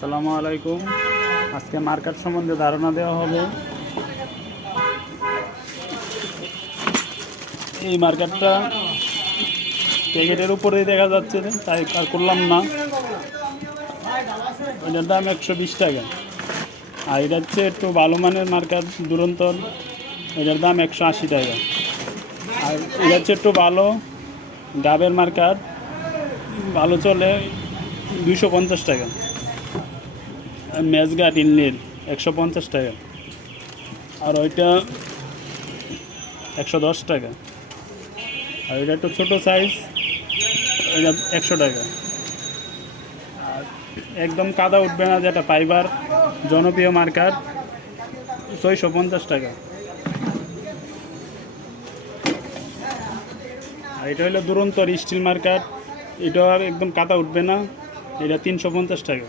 আসসালামু আলাইকুম। আজকে মার্কেট সম্বন্ধে ধারণা দেওয়া হবে। এই মার্কেটটা প্যাকেটের উপরেই দেখা যাচ্ছে, তাই আর করলাম না। এটার দাম 120 টাকা। আর এটা হচ্ছে একটু ভালো মানের মার্কেট দুরন্তর, এটার দাম 180 টাকা। আর এটা হচ্ছে একটু ভালো ডাবের মার্কেট, ভালো চলে 250 টাকা। মেজগাট ইনলির 150 টাকা। আর ওইটা 110 টাকা। আর এটা একটু ছোটো সাইজ, এটা 100 টাকা। আর একদম কাদা উঠবে না, যেটা ফাইবার জনপ্রিয় মার্কেট, 650 টাকা। আর এটা হলো দুরন্তর স্টিল মার্কেট, এটা একদম কাদা উঠবে না, এটা 350 টাকা।